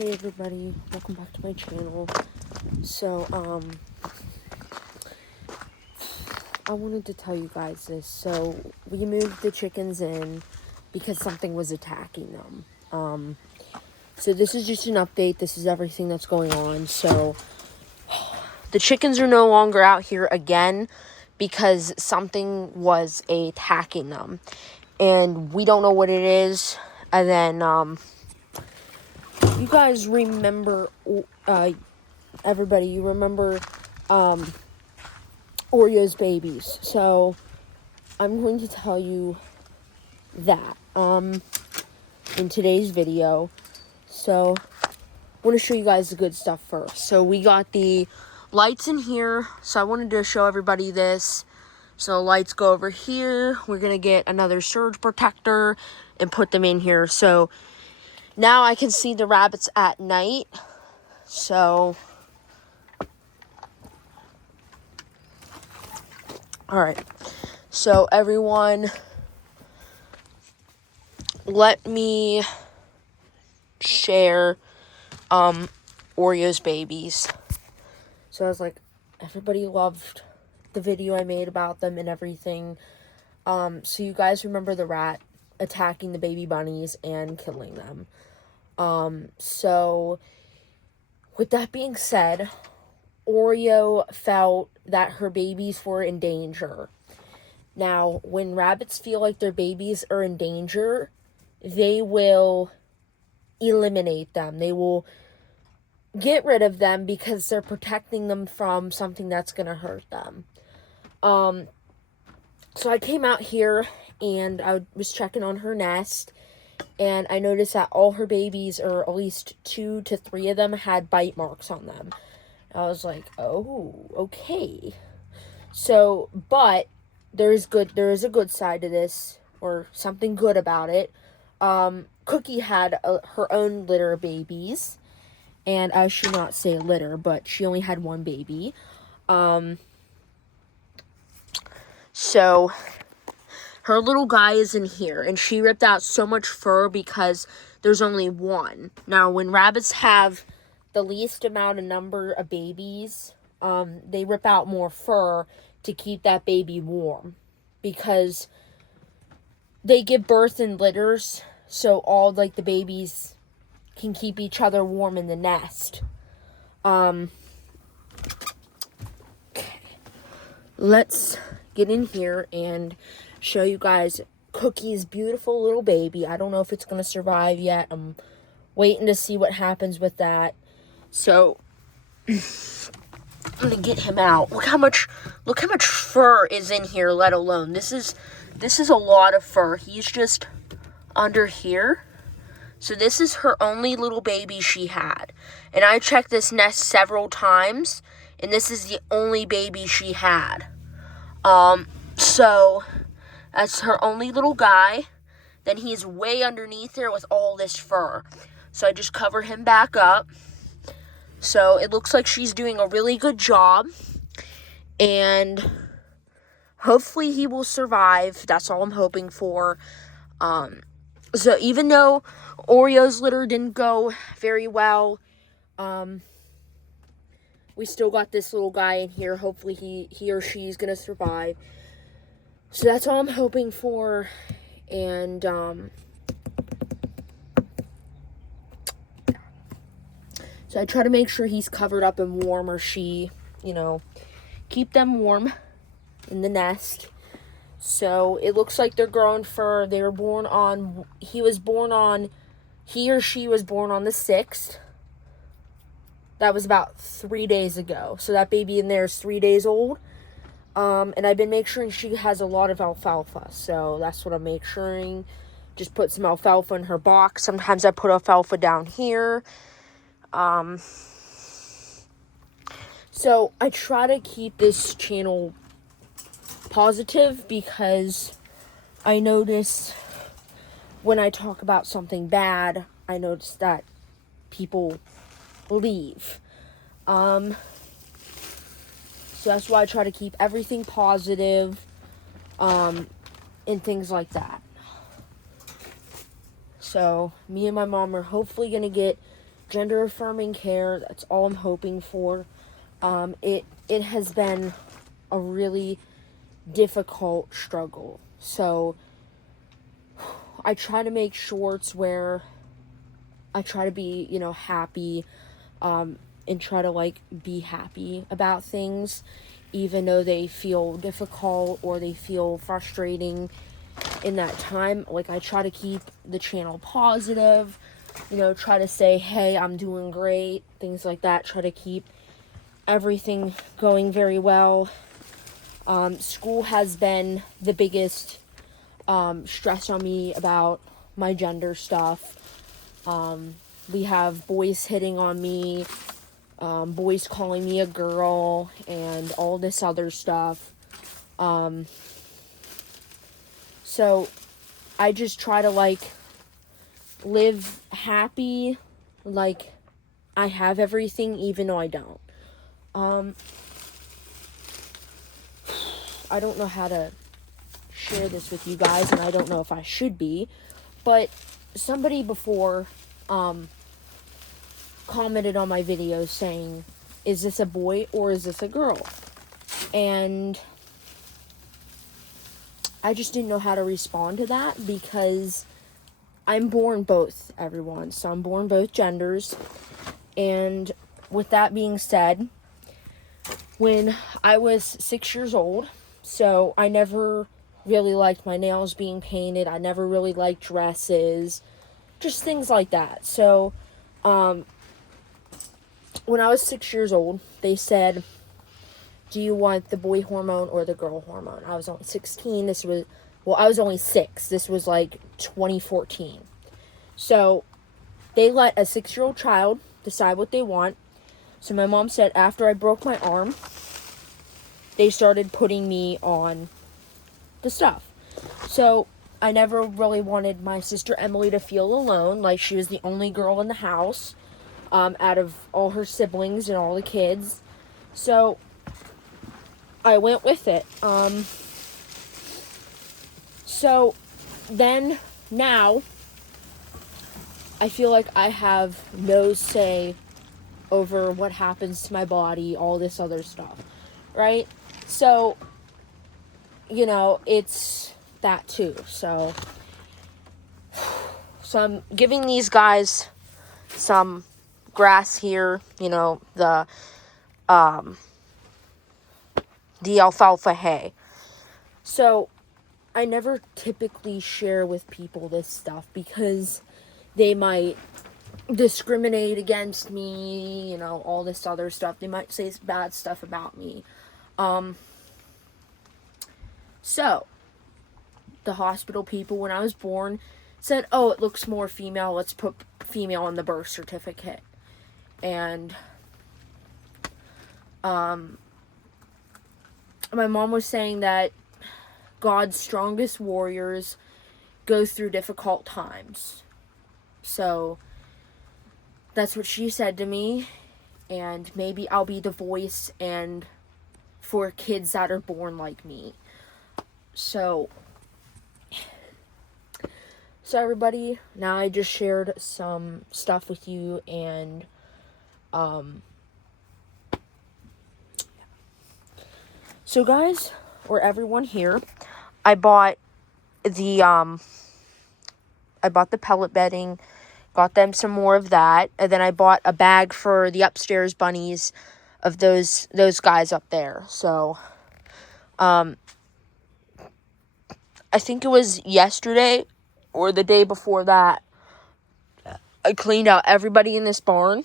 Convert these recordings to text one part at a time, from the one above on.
Hey everybody, welcome back to my channel. So, I wanted to tell you guys this. So, we moved the chickens in because something was attacking them. So this is just an update. This is everything that's going on. So, the chickens are no longer out here again because something was attacking them. And we don't know what it is. And then, you guys remember, everybody, you remember, Oreo's babies. So, I'm going to tell you that, in today's video. So, I want to show you guys the good stuff first. So, we got the lights in here. So, I wanted to show everybody this. So, lights go over here. We're going to get another surge protector and put them in here. So, now I can see the rabbits at night. So, alright. So, everyone, let me share Oreo's babies. So I was like, everybody loved the video I made about them and everything. So you guys remember the rat attacking the baby bunnies and killing them. So with that being said, Oreo felt that her babies were in danger. Now, when rabbits feel like their babies are in danger, they will eliminate them. They will get rid of them because they're protecting them from something that's going to hurt them. So I came out here and I was checking on her nest, and I noticed that all her babies, or at least 2 to 3 of them, had bite marks on them. I was like, oh, okay. So, but there is a good side to this, or something good about it. Cookie had her own litter of babies, and I should not say litter, but she only had one baby. So her little guy is in here, and she ripped out so much fur because there's only one. Now, when rabbits have the least amount of number of babies, they rip out more fur to keep that baby warm, because they give birth in litters, so all, like, the babies can keep each other warm in the nest. Okay. Let's get in here and show you guys Cookie's beautiful little baby. I don't know if it's going to survive yet. I'm waiting to see what happens with that. So, I'm going to get him out. Look how much fur is in here, let alone. This is a lot of fur. He's just under here. So this is her only little baby she had. And I checked this nest several times, and this is the only baby she had. So that's her only little guy. Then he's way underneath there with all this fur. So I just cover him back up. So it looks like she's doing a really good job. And hopefully he will survive. That's all I'm hoping for. So even though Oreo's litter didn't go very well, we still got this little guy in here. Hopefully he or she's going to survive. So that's all I'm hoping for. And, so I try to make sure he's covered up and warm, or she, keep them warm in the nest. So it looks like they're growing fur. He or she was born on the 6th. That was about 3 days ago. So that baby in there is 3 days old. And I've been making sure she has a lot of alfalfa. So that's what I'm making sure. Just put some alfalfa in her box. Sometimes I put alfalfa down here. So I try to keep this channel positive, because I notice when I talk about something bad, I notice that people leave. So that's why I try to keep everything positive, and things like that. So me and my mom are hopefully going to get gender affirming care. That's all I'm hoping for. It has been a really difficult struggle. So I try to make shorts where I try to be, happy, and try to, like, be happy about things, even though they feel difficult or they feel frustrating in that time. Like, I try to keep the channel positive, try to say, hey, I'm doing great, things like that. Try to keep everything going very well. School has been the biggest stress on me about my gender stuff. We have boys hitting on me, boys calling me a girl, and all this other stuff. So I just try to, like, live happy, like I have everything, even though I don't. I don't know how to share this with you guys, and I don't know if I should be, but somebody before commented on my video saying, is this a boy or is this a girl? And I just didn't know how to respond to that, because I'm born both, everyone. So I'm born both genders. And with that being said, when I was 6 years old, so I never really liked my nails being painted. I never really liked dresses, just things like that. So when I was 6 years old, they said, do you want the boy hormone or the girl hormone? I was only 16. I was only 6. This was like 2014. So they let a 6-year-old child decide what they want. So my mom said after I broke my arm, they started putting me on the stuff. So I never really wanted my sister Emily to feel alone, like she was the only girl in the house, out of all her siblings and all the kids. So I went with it. So then now I feel like I have no say over what happens to my body, all this other stuff, right? So, it's that too. So I'm giving these guys some grass here, the alfalfa hay. So I never typically share with people this stuff because they might discriminate against me, all this other stuff. They might say bad stuff about me. So the hospital people, when I was born, said, oh, it looks more female, let's put female on the birth certificate. And my mom was saying that God's strongest warriors go through difficult times. So that's what she said to me, and maybe I'll be the voice and for kids that are born like me. So everybody, now I just shared some stuff with you, and so guys, or everyone here, I bought the pellet bedding, got them some more of that, and then I bought a bag for the upstairs bunnies of those guys up there. So I think it was yesterday or the day before that, I cleaned out everybody in this barn.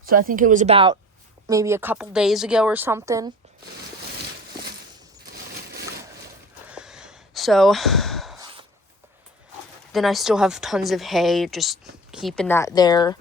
So I think it was about maybe a couple days ago or something. So then I still have tons of hay, just keeping that there.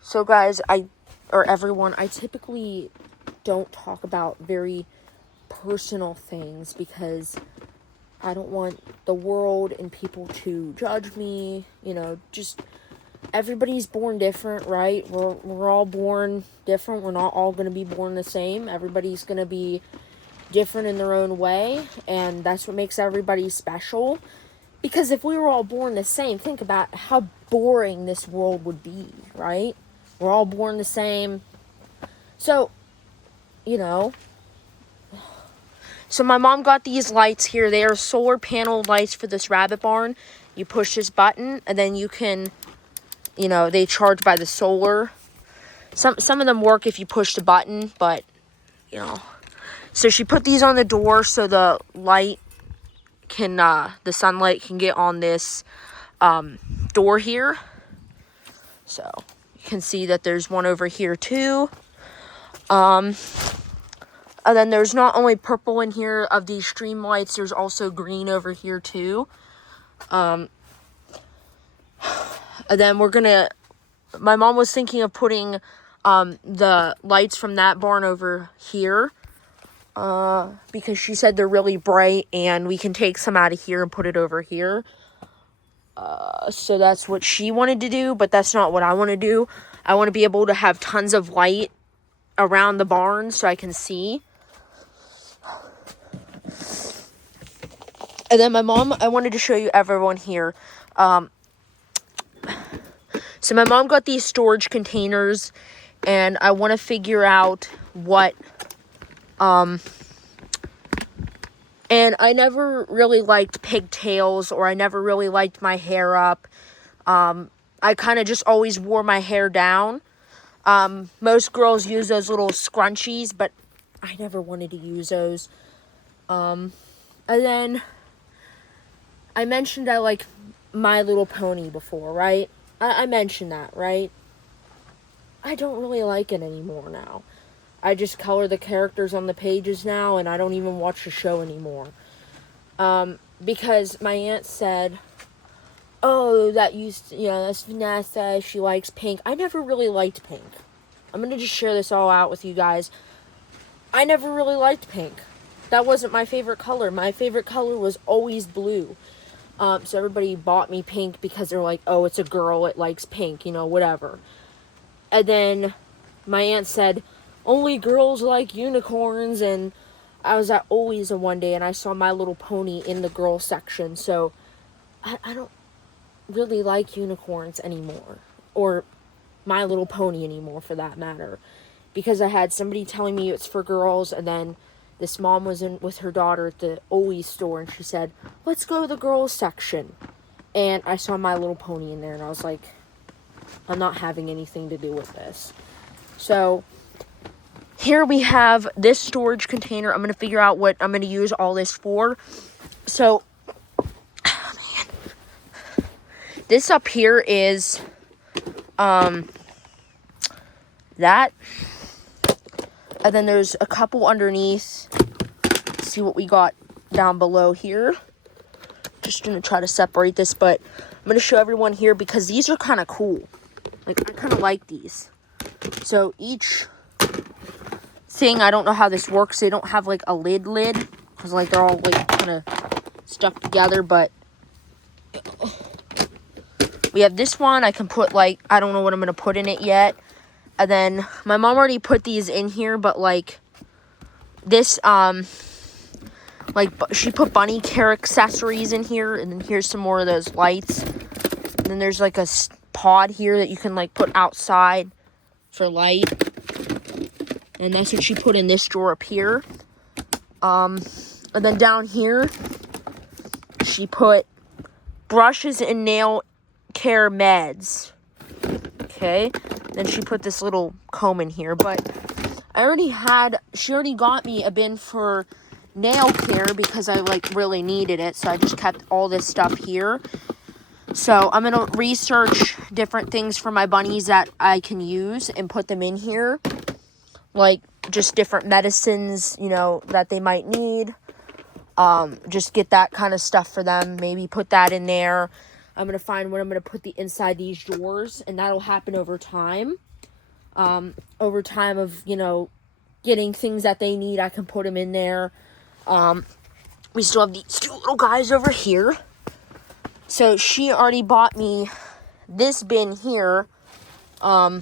So guys, everyone, I typically don't talk about very personal things because I don't want the world and people to judge me. Just everybody's born different, right? We're all born different. We're not all going to be born the same. Everybody's going to be different in their own way, and that's what makes everybody special. Because if we were all born the same, think about how boring this world would be, right? We're all born the same. So, you know. So my mom got these lights here. They are solar panel lights for this rabbit barn. You push this button, and then you can, you know, they charge by the solar. Some of them work if you push the button, but, you know. So she put these on the door so the light can, the sunlight can get on this door here. So you can see that there's one over here too. And then there's not only purple in here of these stream lights, there's also green over here too. And then my mom was thinking of putting the lights from that barn over here. Because she said they're really bright and we can take some out of here and put it over here. So that's what she wanted to do, but that's not what I want to do. I want to be able to have tons of light around the barn so I can see. And then my mom, I wanted to show you everyone here. So my mom got these storage containers, and I want to figure out what, and I never really liked pigtails, or I never really liked my hair up. I kind of just always wore my hair down. Most girls use those little scrunchies, but I never wanted to use those. And then I mentioned I like My Little Pony before, right? I mentioned that, right? I don't really like it anymore now. I just color the characters on the pages now, and I don't even watch the show anymore. Because my aunt said, oh, that's Vanessa, she likes pink. I never really liked pink. I'm going to just share this all out with you guys. I never really liked pink. That wasn't my favorite color. My favorite color was always blue. So everybody bought me pink because they're like, oh, it's a girl, it likes pink, whatever. And then my aunt said, only girls like unicorns, and I was at Always one day, and I saw My Little Pony in the girl section, so I don't really like unicorns anymore, or My Little Pony anymore, for that matter, because I had somebody telling me it's for girls, and then this mom was in with her daughter at the Always store, and she said, let's go to the girls section, and I saw My Little Pony in there, and I was like, I'm not having anything to do with this. So here we have this storage container. I'm going to figure out what I'm going to use all this for. So, this up here is, that. And then there's a couple underneath. Let's see what we got down below here. Just going to try to separate this, but I'm going to show everyone here because these are kind of cool. Like, I kind of like these. So, each thing, I don't know how this works. They don't have, like, a lid, because, like, they're all, like, kind of stuck together, but we have this one. I can put, like, I don't know what I'm going to put in it yet. And then, my mom already put these in here, but, like, this, like, she put bunny care accessories in here, and then here's some more of those lights. And then there's, like, a pod here that you can, like, put outside for light. And that's what she put in this drawer up here. And then down here, she put brushes and nail care meds. Okay. Then she put this little comb in here. But she already got me a bin for nail care because I, like, really needed it. So I just kept all this stuff here. So I'm going to research different things for my bunnies that I can use and put them in here. Like, just different medicines, that they might need. Just get that kind of stuff for them. Maybe put that in there. I'm going to find what I'm going to put inside these drawers. And that'll happen over time. Over time of, getting things that they need, I can put them in there. We still have these two little guys over here. So she already bought me this bin here. I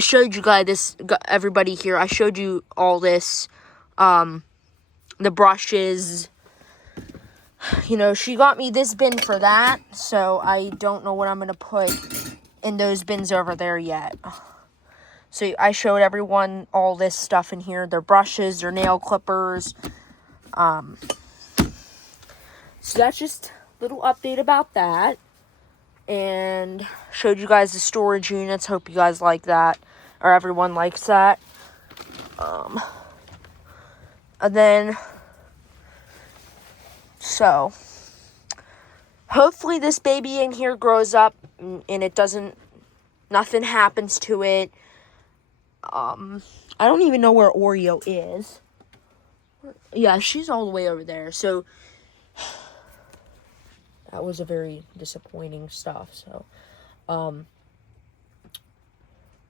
showed you guys everybody here. I showed you all this, the brushes, you know, she got me this bin for that, so I don't know what I'm going to put in those bins over there yet. So I showed everyone all this stuff in here, their brushes, their nail clippers. So that's just a little update about that. And showed you guys the storage units. Hope you guys like that, or everyone likes that. And then, so hopefully this baby in here grows up and it doesn't, nothing happens to it. I don't even know where Oreo is. Yeah, she's all the way over there. So that was a very disappointing stuff. So,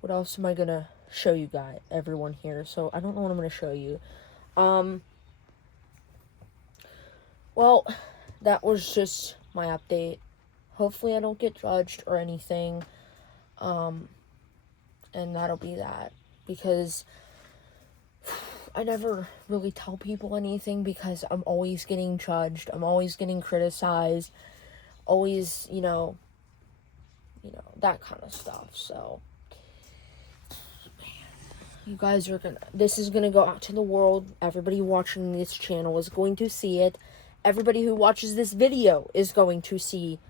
what else am I gonna show you guys, everyone here? So I don't know what I'm gonna show you. Well, that was just my update. Hopefully I don't get judged or anything. And that'll be that. Because I never really tell people anything because I'm always getting judged. I'm always getting criticized. Always, you know, that kind of stuff. So, you guys are this is gonna go out to the world. Everybody watching this channel is going to see it. Everybody who watches this video is going to see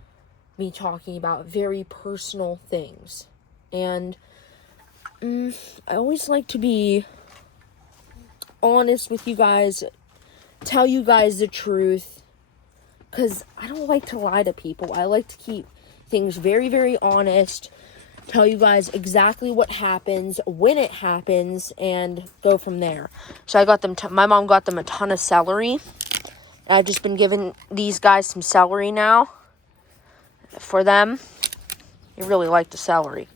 me talking about very personal things. And I always like to be honest with you guys, tell you guys the truth, because I don't like to lie to people. I like to keep things very, very honest, tell you guys exactly what happens, when it happens, and go from there. So I got them, my mom got them a ton of celery. I've just been giving these guys some celery now for them. They really like the celery.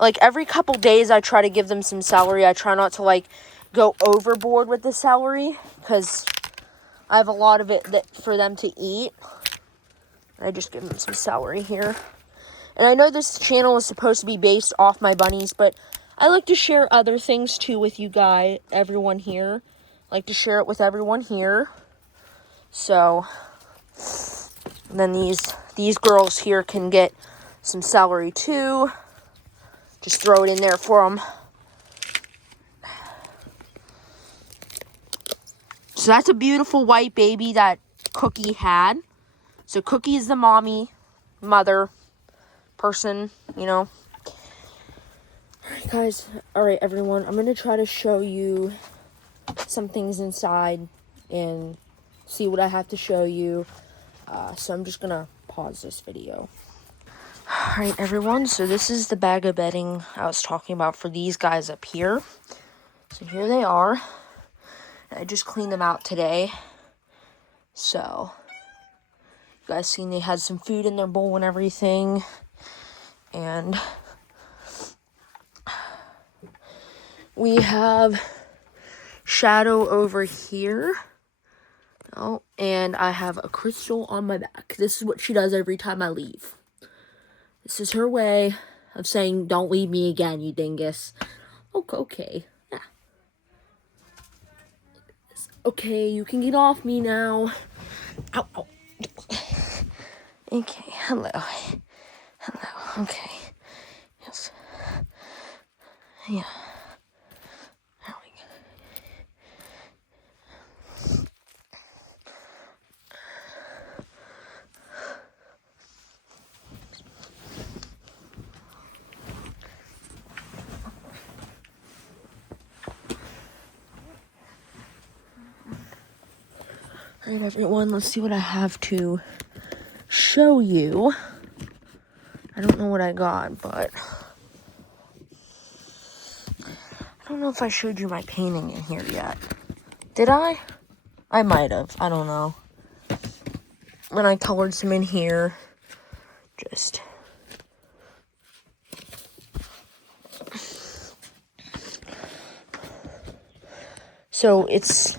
Like, every couple days I try to give them some celery. I try not to, like, go overboard with the celery, because I have a lot of it for them to eat. I just give them some celery here. And I know this channel is supposed to be based off my bunnies, but I like to share other things, too, with you guys, everyone here. I like to share it with everyone here. So, and then these girls here can get some celery, too. Just throw it in there for them. So that's a beautiful white baby that Cookie had. So Cookie is the mother person, you know. Alright, guys. Alright, everyone. I'm going to try to show you some things inside and see what I have to show you. So I'm just going to pause this video. Alright, everyone. So this is the bag of bedding I was talking about for these guys up here. So here they are. I just cleaned them out today. So, you guys seen they had some food in their bowl and everything. And we have Shadow over here. Oh, and I have a Crystal on my back. This is what she does every time I leave. This is her way of saying, don't leave me again, you dingus. Okay. Yeah. Okay, you can get off me now. Ow, ow. Okay, hello. Okay. Yes. Yeah. There we go. Alright, everyone, let's see what I have to show you. I don't know what I got, but I don't know if I showed you my painting in here yet. Did I? I might have. I don't know. When I colored some in here, just... So, it's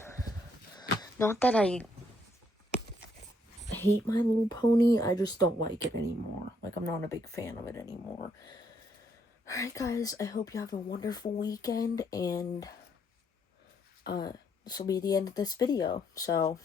not that I hate My Little Pony, I just don't like it anymore. Like, I'm not a big fan of it anymore. Alright, guys, I hope you have a wonderful weekend, and this will be the end of this video. So,